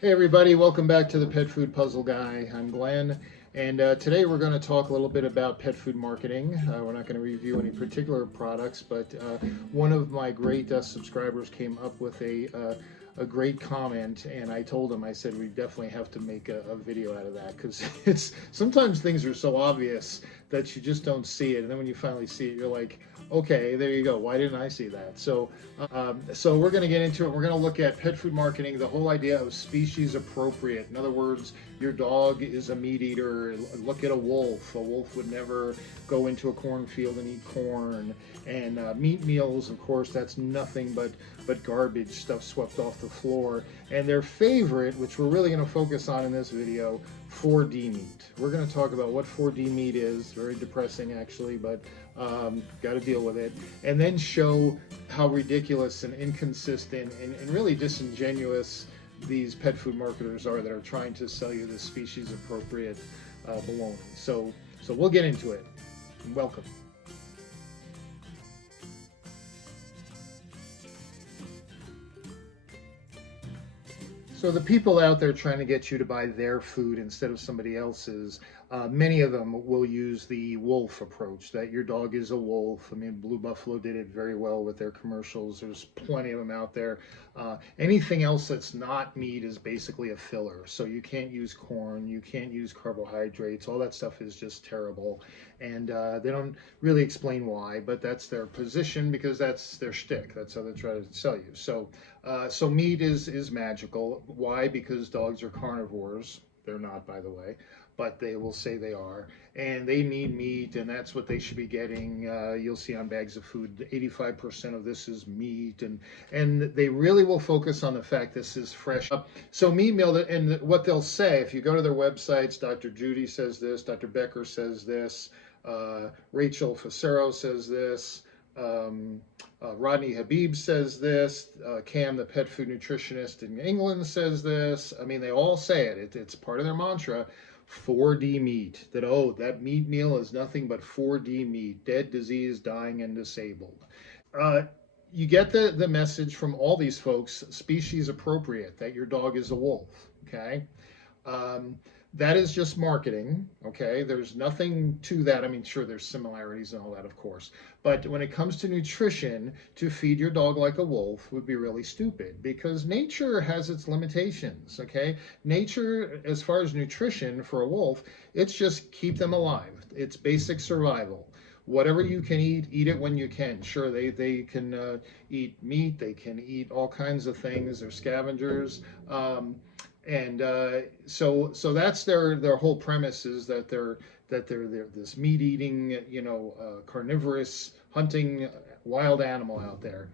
Hey everybody, welcome back to the Pet Food Puzzle Guy. I'm Glenn, and today we're going to talk a little bit about pet food marketing. We're not going to review any particular products, but one of my great subscribers came up with a great comment, and I told him, I said, we definitely have to make a video out of that because it's sometimes things are so obvious that you just don't see it, and then when you finally see it, you're like, okay, there you go. Why didn't I see that? So we're going to get into it. We're going to look at pet food marketing, the whole idea of species appropriate. In other words, your dog is a meat eater. Look at a wolf. A wolf would never go into a cornfield and eat corn. And meat meals, of course, that's nothing but garbage, stuff swept off the floor. And their favorite, which we're really going to focus on in this video, 4D meat. We're going to talk about what 4D meat is. Very depressing, actually, but got to deal with it. And then show how ridiculous and inconsistent and really disingenuous these pet food marketers are that are trying to sell you this species appropriate baloney. So we'll get into it. Welcome. So the people out there trying to get you to buy their food instead of somebody else's, many of them will use the wolf approach, that your dog is a wolf. I mean, Blue Buffalo did it very well with their commercials. There's plenty of them out there. Anything else that's not meat is basically a filler. So you can't use corn, you can't use carbohydrates. All that stuff is just terrible. And they don't really explain why, but that's their position because that's their shtick. That's how they try to sell you. So meat is magical. Why? Because dogs are carnivores. They're not, by the way, but they will say they are, and they need meat, and that's what they should be getting. You'll see on bags of food, 85% of this is meat, and they really will focus on the fact this is fresh. So meat meal, and what they'll say, if you go to their websites, Dr. Judy says this, Dr. Becker says this, Rachel Facero says this. Rodney Habib says this. Cam, the pet food nutritionist in England, says this. I mean, they all say it. It's part of their mantra. 4D meat. That meat meal is nothing but 4D meat. Dead, diseased, dying, and disabled. Uh, you get the message from all these folks, species appropriate, that your dog is a wolf. Okay. Um, that is just marketing, okay? There's nothing to that. I mean, sure, there's similarities and all that, of course. But when it comes to nutrition, to feed your dog like a wolf would be really stupid because nature has its limitations, okay? Nature, as far as nutrition for a wolf, it's just keep them alive. It's basic survival. Whatever you can eat it when you can. Sure, they can eat meat, they can eat all kinds of things. They're scavengers. And so that's their whole premise is that they're this meat eating, carnivorous hunting wild animal out there.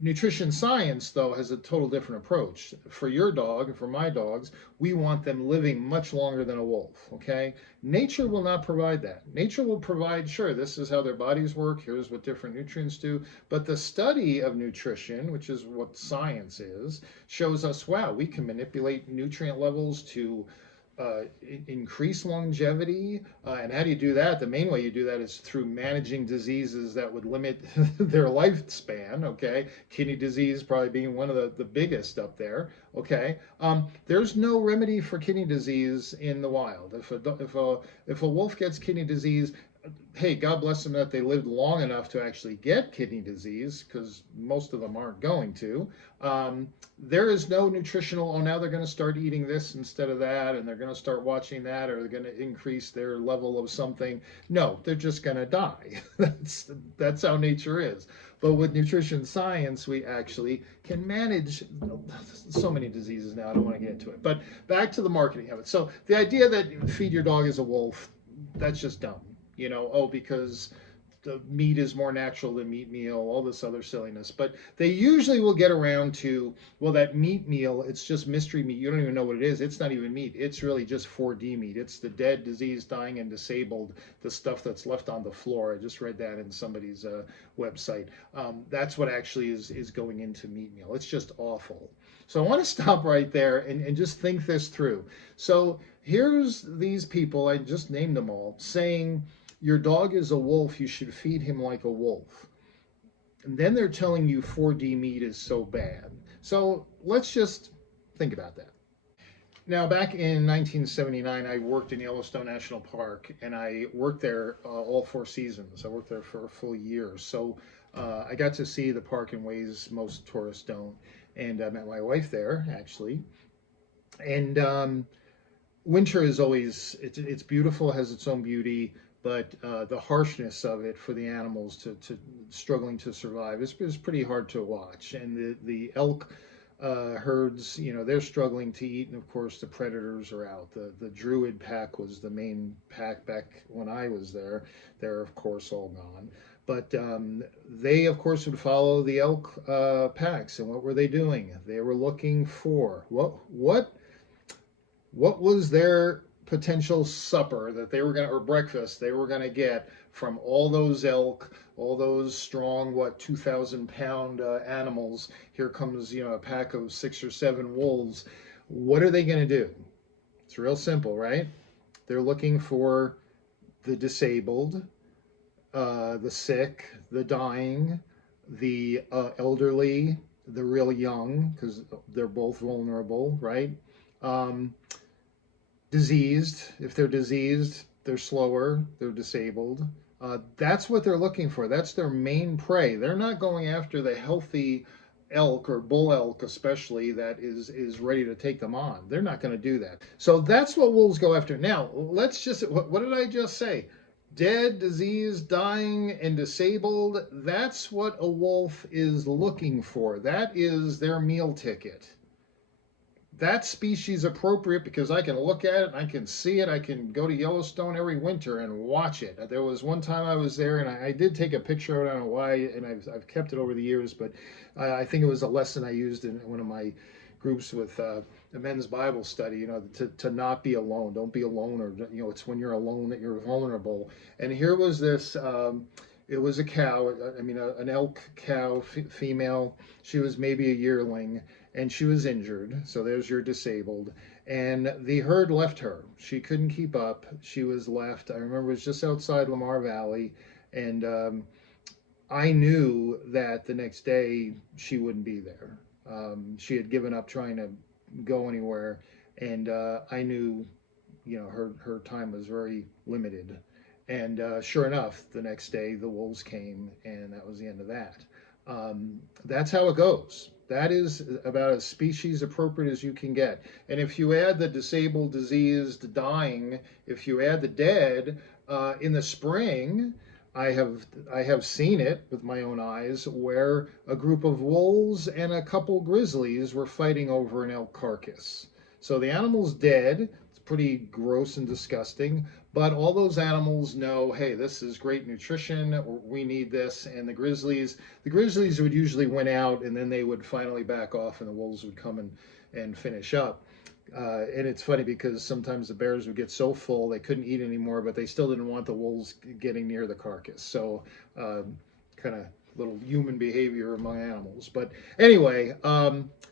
Nutrition science, though, has a total different approach. For your dog and for my dogs, we want them living much longer than a wolf, okay? Nature will not provide that. Nature will provide, sure, this is how their bodies work, here's what different nutrients do, but the study of nutrition, which is what science is, shows us, wow, we can manipulate nutrient levels to increase longevity. And how do you do that? The main way you do that is through managing diseases that would limit their lifespan. Okay, kidney disease probably being one of the biggest up there. Okay, there's no remedy for kidney disease in the wild. If a wolf gets kidney disease, hey, God bless them that they lived long enough to actually get kidney disease, because most of them aren't going to. There is no nutritional, oh, now they're going to start eating this instead of that, and they're going to start watching that, or they're going to increase their level of something. No, they're just going to die. That's how nature is. But with nutrition science, we actually can manage so many diseases now. I don't want to get into it. But back to the marketing of it. So the idea that feed your dog as a wolf, that's just dumb. Because the meat is more natural than meat meal, all this other silliness. But they usually will get around to, well, that meat meal, it's just mystery meat. You don't even know what it is. It's not even meat. It's really just 4D meat. It's the dead, diseased, dying, and disabled, the stuff that's left on the floor. I just read that in somebody's website. That's what actually is going into meat meal. It's just awful. So I want to stop right there and just think this through. So here's these people, I just named them all, saying, your dog is a wolf, you should feed him like a wolf. And then they're telling you 4D meat is so bad. So let's just Think about that. Now, back in 1979, I worked in Yellowstone National Park, and I worked there all 4 seasons. I worked there for a full year. So I got to see the park in ways most tourists don't. And I met my wife there, actually. And winter is always, it's beautiful, has its own beauty, but the harshness of it for the animals to struggling to survive is pretty hard to watch. And the elk herds, they're struggling to eat, and of course the predators are out. The Druid pack was the main pack back when I was there. They're of course all gone. But they, of course, would follow the elk packs. And what were they doing? They were looking for what was their potential supper that they were going to, or breakfast they were going to get from all those elk, all those strong, 2,000 pound animals. Here comes, a pack of 6 or 7 wolves. What are they going to do? It's real simple, right? They're looking for the disabled, the sick, the dying, the elderly, the real young, because they're both vulnerable, right? Um, Diseased. If they're diseased, they're slower, they're disabled. That's what they're looking for. That's their main prey. They're not going after the healthy elk or bull elk, especially, that is ready to take them on. They're not going to do that. So that's what wolves go after. Now, let's just, what did I just say? Dead, diseased, dying, and disabled. That's what a wolf is looking for. That is their meal ticket. That's species appropriate because I can look at it, I can see it, I can go to Yellowstone every winter and watch it. There was one time I was there, and I did take a picture of it. I don't know why, and I've kept it over the years, but I think it was a lesson I used in one of my groups with a men's Bible study, to not be alone. Don't be alone, or, it's when you're alone that you're vulnerable. And here was this, it was a cow, an elk cow, female. She was maybe a yearling, and she was injured. So there's your disabled. And the herd left her. She couldn't keep up. She was left. I remember it was just outside Lamar Valley. And I knew that the next day she wouldn't be there. She had given up trying to go anywhere. And I knew, her time was very limited. And sure enough, the next day the wolves came, and that was the end of that. That's how it goes. That is about as species appropriate as you can get. And if you add the disabled, diseased, dying, if you add the dead, in the spring, I have seen it with my own eyes, where a group of wolves and a couple grizzlies were fighting over an elk carcass. So the animal's dead. It's pretty gross and disgusting. But all those animals know, hey, this is great nutrition. We need this. And the grizzlies would usually win out, and then they would finally back off, and the wolves would come and finish up. And it's funny because sometimes the bears would get so full they couldn't eat anymore, but they still didn't want the wolves getting near the carcass. So kind of little human behavior among animals. But anyway,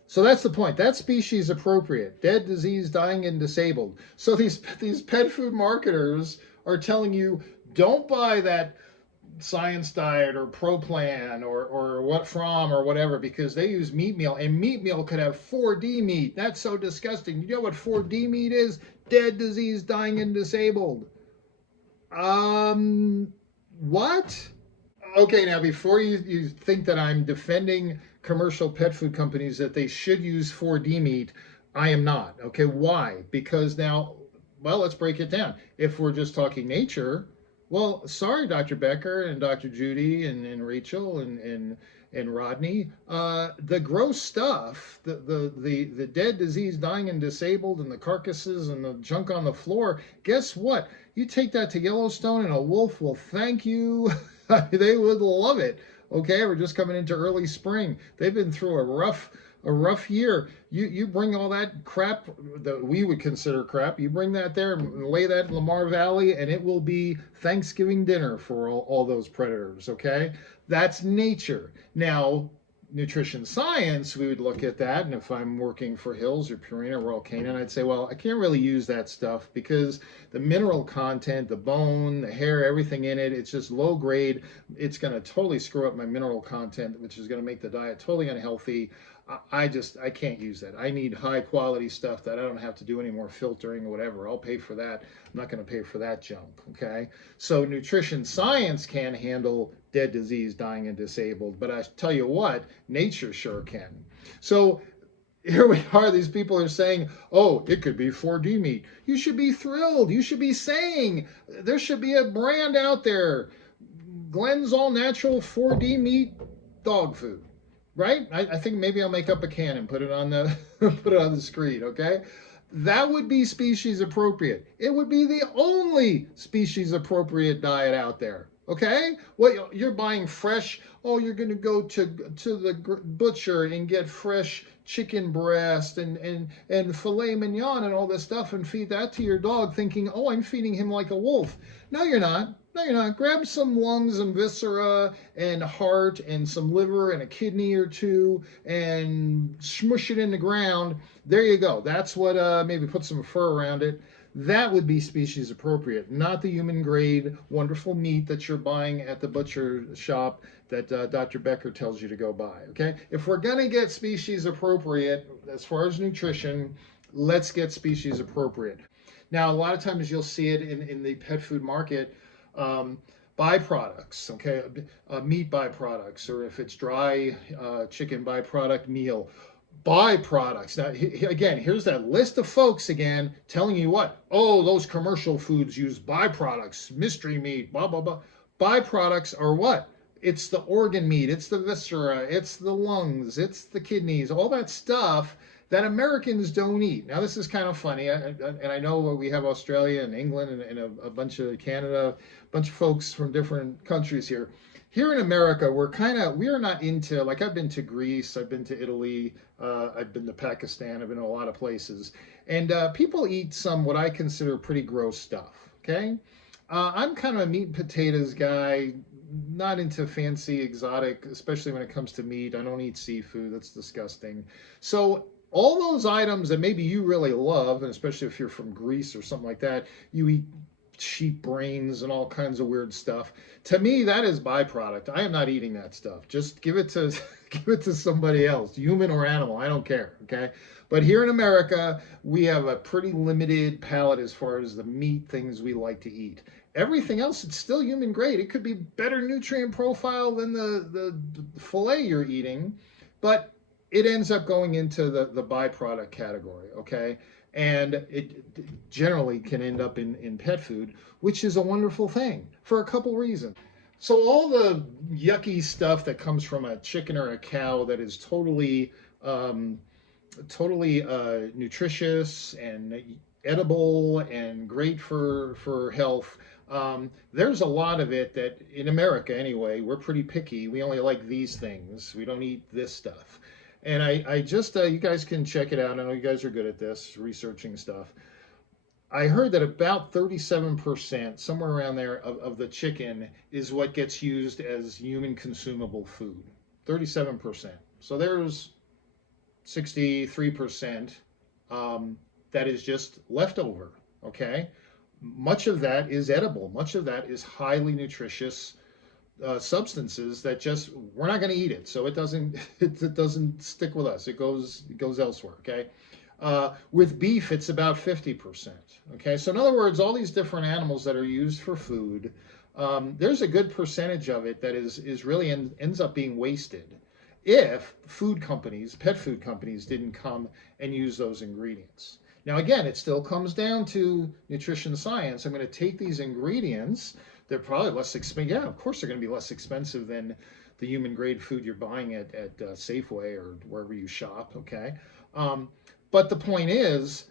so that's the point. That's species appropriate. Dead, diseased, dying, and disabled. So these pet food marketers are telling you, don't buy that Science Diet or Pro Plan or what from or whatever, because they use meat meal, and meat meal could have 4D meat. That's so disgusting. You know what 4D meat is? Dead, diseased, dying, and disabled. What? Okay, now before you think that I'm defending commercial pet food companies that they should use 4D meat, I am not. Okay, why? Because now, well, let's break it down. If we're just talking nature, well, sorry, Dr. Becker and Dr. Judy and Rachel and Rodney, the gross stuff, the dead, diseased, dying, and disabled, and the carcasses and the junk on the floor, guess what? You take that to Yellowstone and a wolf will thank you. They would love it. Okay, we're just coming into early spring. They've been through a rough year. You bring all that crap that we would consider crap, you bring that there and lay that in Lamar Valley, and it will be Thanksgiving dinner for all those predators. Okay, that's nature. Now, nutrition science, we would look at that, and if I'm working for Hills or Purina or Royal Canin, I'd say, well, I can't really use that stuff because the mineral content, the bone, the hair, everything in it, it's just low grade. It's going to totally screw up my mineral content, which is going to make the diet totally unhealthy. I can't use that. I need high quality stuff that I don't have to do any more filtering or whatever. I'll pay for that. I'm not going to pay for that junk. Okay. So nutrition science can handle dead, disease, dying, and disabled, but I tell you what, nature sure can. So here we are. These people are saying, oh, it could be 4D meat. You should be thrilled. You should be saying there should be a brand out there, Glenn's All Natural 4D Meat Dog Food, right? I think maybe I'll make up a can and put it on the put it on the screen. Okay, that would be species appropriate. It would be the only species appropriate diet out there. Okay, well, you're buying fresh. Oh, you're going to go to the butcher and get fresh chicken breast and filet mignon and all this stuff and feed that to your dog, thinking, oh, I'm feeding him like a wolf. No, you're not. No, you're not. Grab some lungs and viscera and heart and some liver and a kidney or two and smush it in the ground. There you go. That's what, maybe put some fur around it. That would be species appropriate, not the human grade wonderful meat that you're buying at the butcher shop that Dr. Becker tells you to go buy. Okay? If we're going to get species appropriate as far as nutrition, let's get species appropriate. Now, a lot of times you'll see it in the pet food market, byproducts, okay, meat byproducts, or if it's dry chicken byproduct meal, byproducts. Now, again, here's that list of folks again telling you what? Oh, those commercial foods use byproducts, mystery meat, blah, blah, blah. Byproducts are what? It's the organ meat, it's the viscera, it's the lungs, it's the kidneys, all that stuff that Americans don't eat. Now, this is kind of funny, and I know we have Australia and England and a bunch of Canada, a bunch of folks from different countries here. Here in America, we are not into, like, I've been to Greece, I've been to Italy, I've been to Pakistan, I've been to a lot of places, and people eat some what I consider pretty gross stuff, okay? I'm kind of a meat and potatoes guy, not into fancy exotic, especially when it comes to meat. I don't eat seafood, that's disgusting. So all those items that maybe you really love, and especially if you're from Greece or something like that, you eat sheep brains and all kinds of weird stuff. To me, that is byproduct. I am not eating that stuff. Just give it to give it to somebody else, human or animal. I don't care. Okay. But here in America, we have a pretty limited palate as far as the meat things we like to eat. Everything else, it's still human grade. It could be better nutrient profile than the filet you're eating, but it ends up going into the byproduct category, okay? And it generally can end up in pet food, which is a wonderful thing for a couple reasons. So all the yucky stuff that comes from a chicken or a cow that is totally nutritious and edible and great for health. There's a lot of it that in America anyway, we're pretty picky. We only like these things. We don't eat this stuff. And I just, you guys can check it out. I know you guys are good at this, researching stuff. I heard that about 37%, somewhere around there, of the chicken is what gets used as human consumable food. 37%. So there's 63% that is just leftover, okay? Much of that is edible. Much of that is highly nutritious substances that just we're not going to eat it, so it doesn't stick with us. It goes elsewhere. Okay, with beef, it's about 50%. Okay, so in other words, all these different animals that are used for food, there's a good percentage of it that is really ends up being wasted if pet food companies, didn't come and use those ingredients. Now, again, it still comes down to nutrition science. I'm going to take these ingredients. They're probably less expensive. Yeah, of course they're going to be less expensive than the human grade food you're buying at Safeway or wherever you shop, okay? But the point is,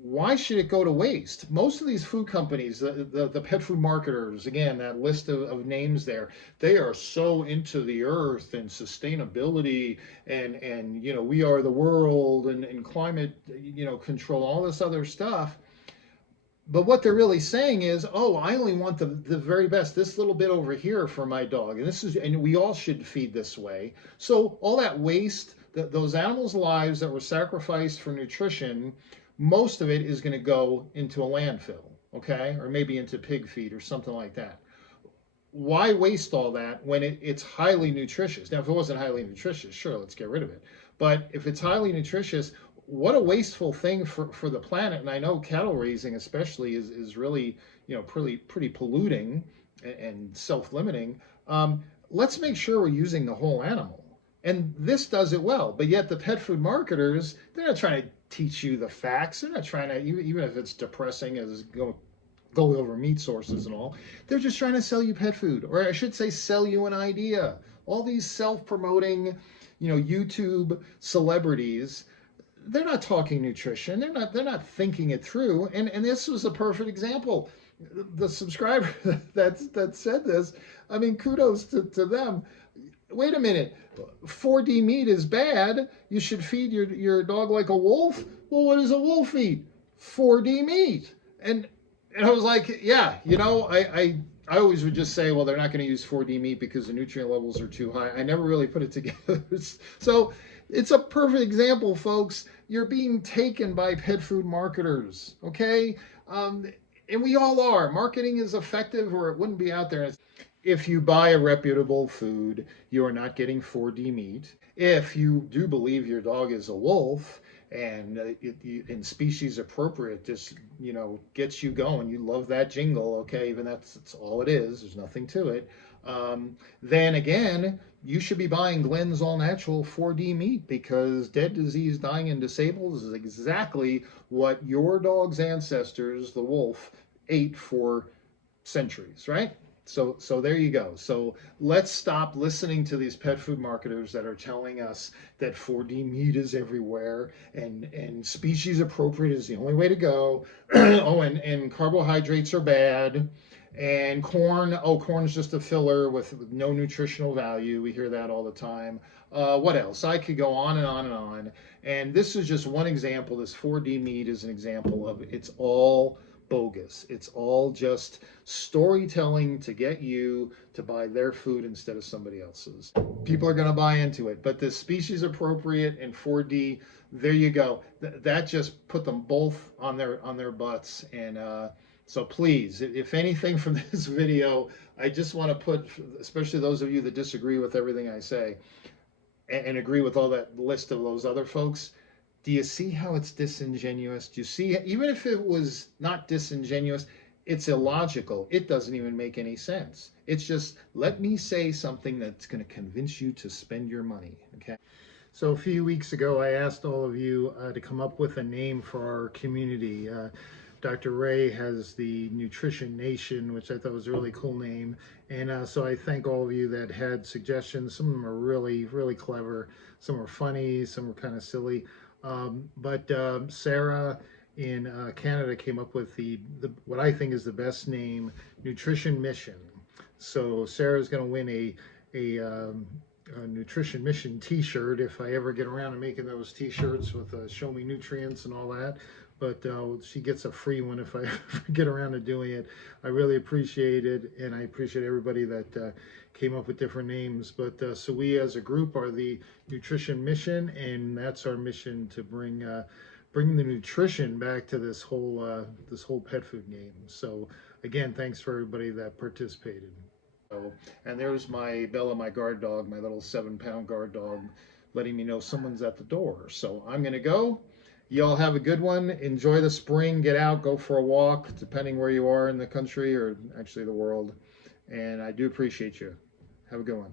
why should it go to waste? Most of these food companies, the pet food marketers, again, that list of names there, they are so into the earth and sustainability and we are the world and climate, control, all this other stuff. But what they're really saying is, oh, I only want the very best, this little bit over here for my dog. And we all should feed this way. So all that waste, those animals' lives that were sacrificed for nutrition, most of it is going to go into a landfill, okay? Or maybe into pig feed or something like that. Why waste all that when it's highly nutritious? Now, if it wasn't highly nutritious, sure, let's get rid of it. But if it's highly nutritious, what a wasteful thing for the planet. And I know cattle raising especially is really, pretty polluting and self-limiting. Let's make sure we're using the whole animal. And this does it well. But yet the pet food marketers, they're not trying to teach you the facts. They're not trying to, even if it's depressing as go over meat sources and all. They're just trying to sell you pet food, or I should say, sell you an idea. All these self-promoting, YouTube celebrities, they're not talking nutrition. They're not thinking it through. And this was a perfect example. The subscriber that said this, I mean, kudos to them. Wait a minute, 4D meat is bad. You should feed your dog like a wolf. Well, what does a wolf eat? 4D meat. And I was like, yeah, I always would just say, well, they're not going to use 4D meat because the nutrient levels are too high. I never really put it together. So it's a perfect example, folks. You're being taken by pet food marketers, okay? And we all are. Marketing is effective, or it wouldn't be out there. If you buy a reputable food, you are not getting 4D meat. If you do believe your dog is a wolf, and in species appropriate, just gets you going. You love that jingle, okay? Even that's all it is. There's nothing to it. Then again, you should be buying Glenn's All Natural 4D meat, because dead, diseased, dying, and disabled is exactly what your dog's ancestors, the wolf, ate for centuries, right? So there you go. So let's stop listening to these pet food marketers that are telling us that 4D meat is everywhere, and species appropriate is the only way to go. Oh, and carbohydrates are bad. And corn is just a filler with no nutritional value. We hear that all the time. What else? I could go on and on and on. And this is just one example. This 4D meat is an example of it's all bogus. It's all just storytelling to get you to buy their food instead of somebody else's. People are going to buy into it. But this species appropriate and 4D, there you go. That just put them both on their butts. And so please, if anything from this video, I just want to put, especially those of you that disagree with everything I say and agree with all that list of those other folks, do you see how it's disingenuous? Do you see, even if it was not disingenuous, it's illogical. It doesn't even make any sense. It's just, let me say something that's going to convince you to spend your money, okay? So a few weeks ago, I asked all of you to come up with a name for our community. Dr. Ray has the Nutrition Nation, which I thought was a really cool name. And so I thank all of you that had suggestions. Some of them are really, really clever. Some are funny, some are kind of silly. But Sarah in Canada came up with the what I think is the best name, Nutrition Mission. So Sarah's going to win a Nutrition Mission t-shirt if I ever get around to making those t-shirts with show me nutrients and all that. But she gets a free one if I ever get around to doing it. I really appreciate it, and I appreciate everybody that came up with different names. But so we as a group are the Nutrition Mission, and that's our mission to bring the nutrition back to this whole pet food game. So again, thanks for everybody that participated. And there's my Bella, my guard dog, my little 7-pound guard dog, letting me know someone's at the door. So I'm gonna go. Y'all have a good one. Enjoy the spring. Get out, go for a walk, depending where you are in the country or actually the world. And I do appreciate you. Have a good one.